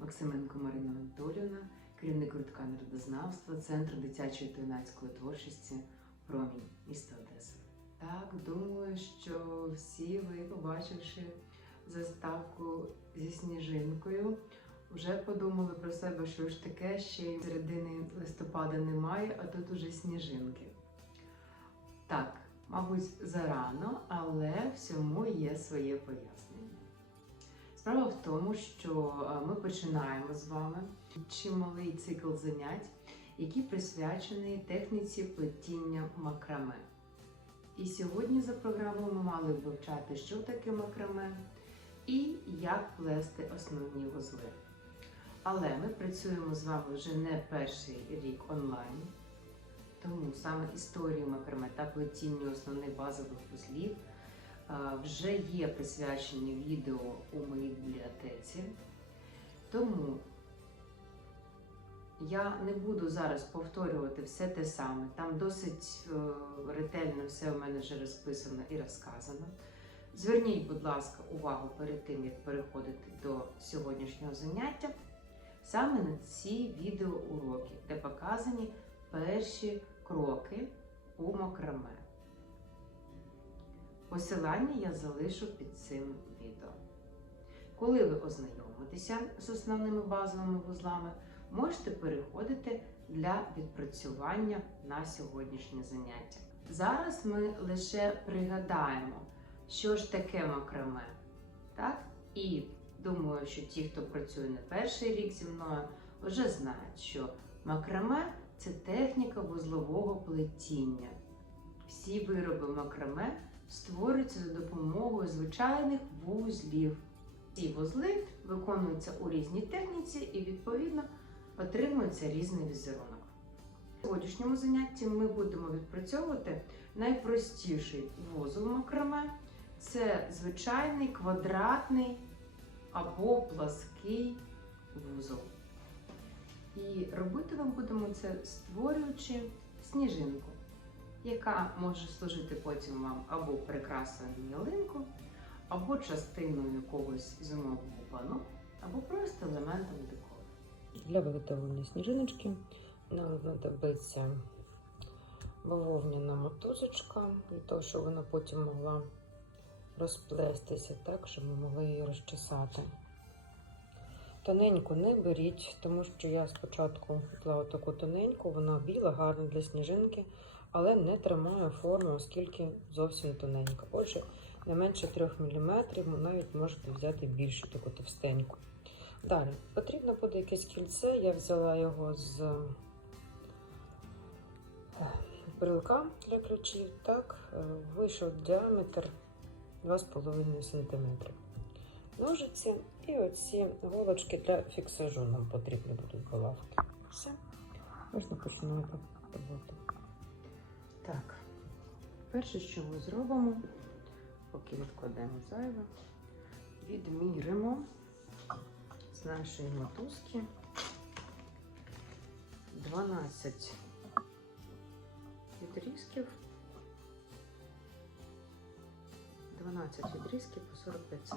Максименко Марина Анатоліївна, керівник гуртка народознавства, Центру дитячої та юнацької творчості Промінь міста Одеса. Так, думаю, що всі ви, побачивши заставку зі сніжинкою, вже подумали про себе, що ж таке ще й середини листопада немає, а тут уже сніжинки. Так, мабуть, зарано, але всьому є своє пояснення. Справа в тому, що е, ми починаємо з вами чималий цикл занять, який присвячений техніці плетіння макраме. І сьогодні за програмою ми мали вивчати, що таке макраме і як плести основні вузли. Але ми працюємо з вами вже не перший рік онлайн, тому саме історію макраме та плетінню основних базових вузлів вже є присвячені відео у моїй бібліотеці. Тому я не буду зараз повторювати все те саме. Там досить е, ретельно все у мене вже розписано і розказано. Зверніть, будь ласка, увагу перед тим, як переходити до сьогоднішнього заняття, саме на ці відеоуроки, де показані перші кроки у макраме. Посилання я залишу під цим відео. Коли ви ознайомитеся з основними базовими вузлами, можете переходити для відпрацювання на сьогоднішнє заняття. Зараз ми лише пригадаємо, що ж таке макраме. Так? І думаю, що ті, хто працює не перший рік зі мною, вже знають, що макраме це техніка вузлового плетіння. Всі вироби макраме створюються за допомогою звичайних вузлів. Ці вузли виконуються у різній техніці і, відповідно, отримується різний візерунок. В сьогоднішньому занятті ми будемо відпрацьовувати найпростіший вузол макраме. Це звичайний квадратний або плаский вузол. І робити ми будемо це створюючи сніжинку, яка може служити потім вам або прикрасою ялинку, або частиною якогось зимового пану, або просто елементом декору. Для виготовлення сніжиночки нам знадобиться бавовняна мотузочка, для того, щоб вона потім могла розплестися так, щоб ми могли її розчесати. Тоненьку не беріть, тому що я спочатку взяла таку тоненьку, вона біла, гарна для сніжинки, але не тримає форму, оскільки зовсім тоненька. Отже, не менше 3 мм, навіть можете взяти більшу таку товстеньку. Далі потрібно буде якесь кільце. Я взяла його з е, брелка для ключів. Так, е, вийшов діаметр 2,5 см. Ножиці і оці голочки для фіксажу нам потрібні будуть головки. Все, можна починати роботу. Так, перше, що ми зробимо, поки відкладемо зайве, відміримо з нашої мотузки 12 відрізків. 12 відрізків по 45 см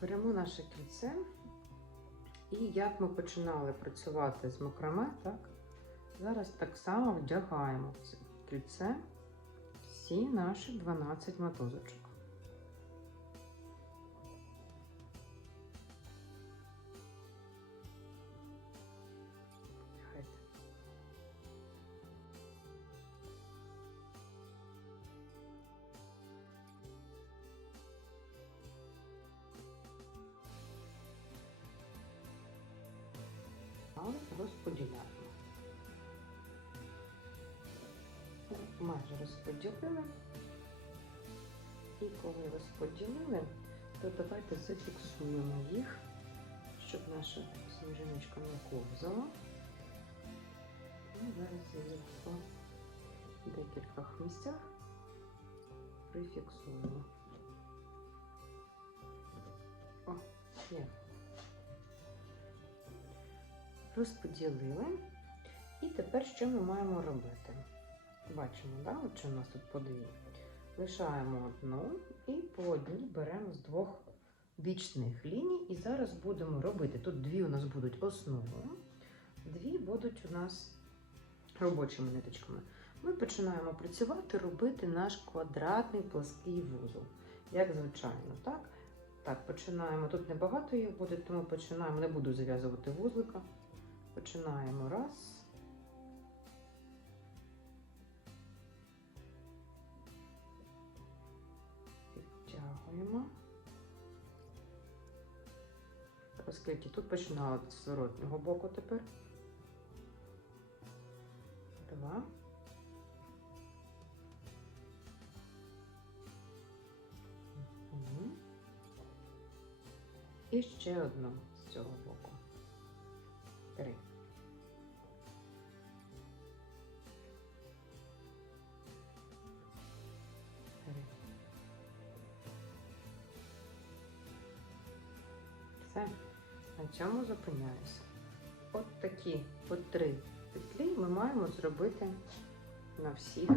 Беремо наше кільце. І як ми починали працювати з макраме, так? Зараз так само вдягаємо в це кільце всі наші 12 мотузочок. Розподіляємо. Майже розподілили. І коли розподілили, то давайте зафіксуємо їх, щоб наша сніжиночка не ковзала. І зараз її в декількох місцях прифіксуємо. О, є. Розподілили. І тепер що ми маємо робити? Бачимо, да? що у нас тут по дві. Лишаємо одну і по одній беремо з двох бічних ліній. І зараз будемо робити. Тут дві у нас будуть основою, дві будуть у нас робочими ниточками. Ми починаємо працювати, робити наш квадратний плаский вузол. Як звичайно, так? Так, починаємо. Тут небагато їх буде, тому починаємо. Не буду зав'язувати вузлика. Починаємо раз. Підтягуємо. Оскільки тут починали з зворотнього боку тепер. Два. І ще одну з цього боку. Цьому зупиняюся. От такі по три петлі ми маємо зробити на всіх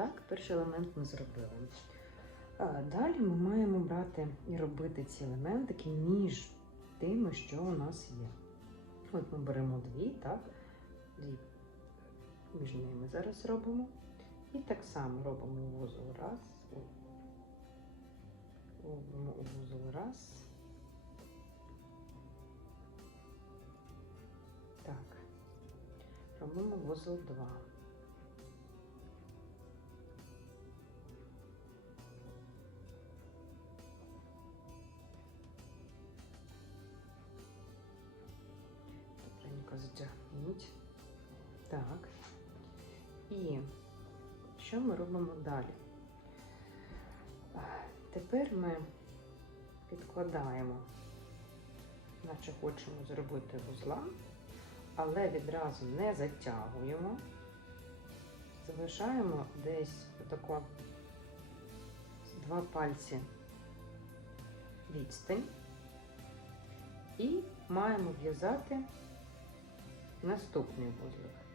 так, перший елемент ми зробили. Далі ми маємо брати і робити ці елементики між тими, що у нас є. От ми беремо дві, так? Дві між ними зараз робимо. І так само робимо вузол раз. Робимо вузол раз. Так. Робимо вузол два. Так. І що ми робимо далі? Тепер ми підкладаємо, наче хочемо зробити вузла, але відразу не затягуємо. Залишаємо десь отако два пальці відстань і маємо в'язати наступний вузлик.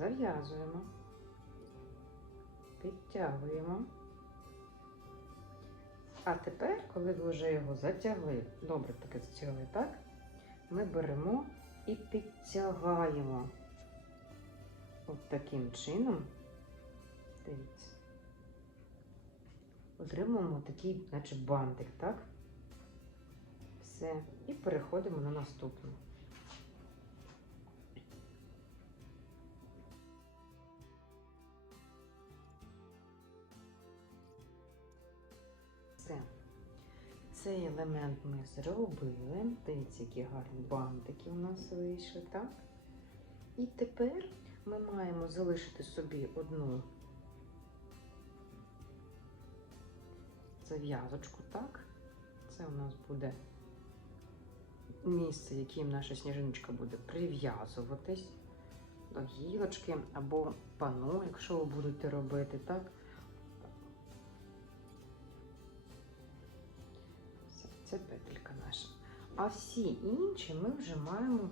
Зав'язуємо, підтягуємо. А тепер, коли ви вже його затягли, добре таке затягли, так? Ми беремо і підтягаємо. От таким чином, дивіться, отримуємо такий, наче бантик, так? Все. І переходимо на наступну. Цей елемент ми зробили. Дивіться, які гарні бантики у нас вийшли, так? І тепер ми маємо залишити собі одну зав'язочку, так? Це у нас буде місце, яким наша сніжиночка буде прив'язуватись до гілочки або пану, якщо ви будете робити, так? Це петелька наша. А всі інші ми вже маємо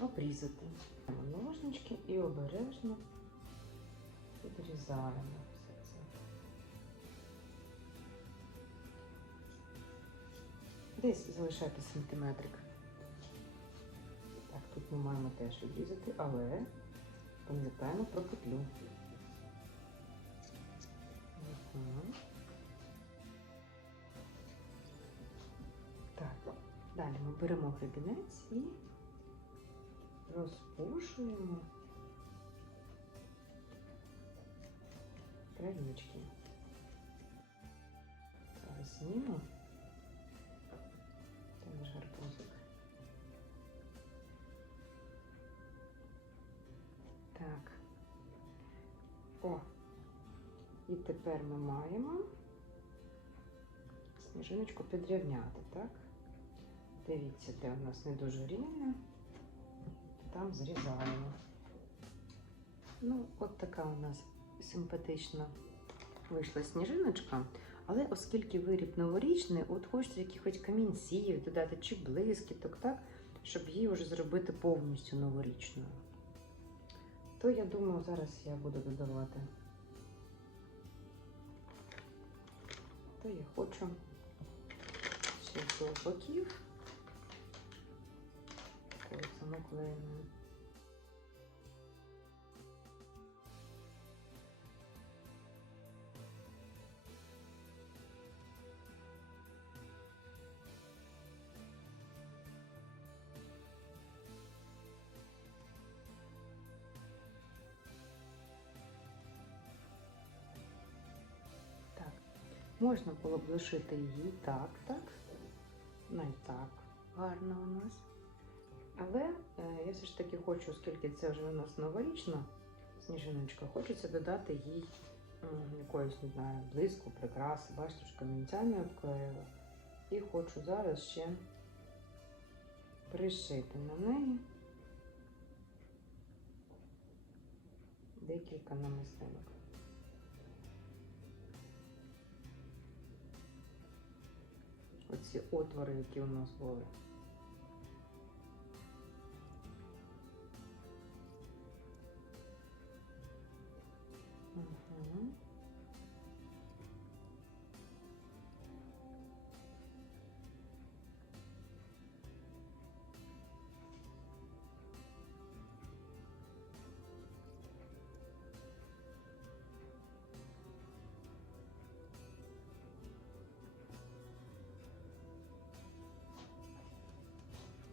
обрізати. Ножнички і обережно відрізаємо все це. Десь залишайте сантиметрик. Так, тут ми маємо теж відрізати, але Пам'ятаємо про петлю. Далі ми беремо гребінець і розпушуємо травічки. Зараз зніму. Це наш гарбузик. Так. О. І тепер ми маємо сніжиночку підрівняти, так? Дивіться, де у нас не дуже рівно, там зрізаємо. Ну, от така у нас симпатична вийшла сніжиночка. Але оскільки виріб новорічний, от хочеться якихось камінців додати чи блискіток, так, щоб її вже зробити повністю новорічною. То я думаю, зараз я буду додавати. То я хочу ще з боків. Кольцем наклеїмо. Так, можна було б лишити її так, так, навіть так гарно у нас. Але е, я все ж таки хочу, оскільки це вже у нас новорічна сніжиночка, хочеться додати їй якоїсь, не знаю, блиску, прикраси. Бачите, що камінцями обклеїла. І хочу зараз ще пришити на неї декілька намистинок. Оці отвори, які у нас були.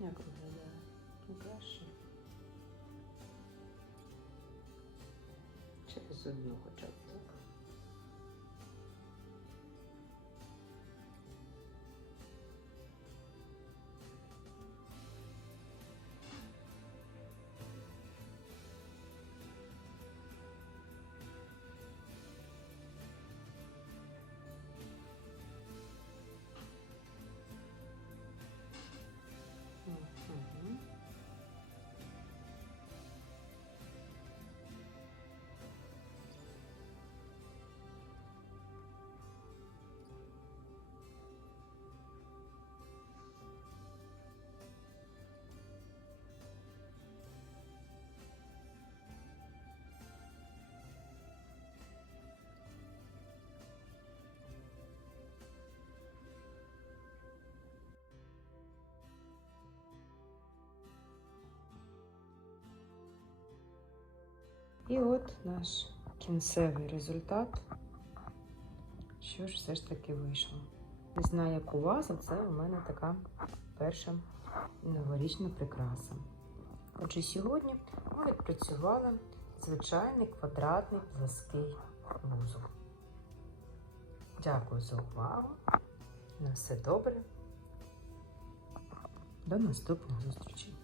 Як виглядає? Ну, краще. Через одну хоча б так. І от наш кінцевий результат. Що ж все ж таки вийшло? Не знаю, як у вас, а це у мене така перша новорічна прикраса. Отже, сьогодні ми відпрацювали звичайний квадратний плаский вузол. Дякую за увагу. На все добре. До наступних зустрічей.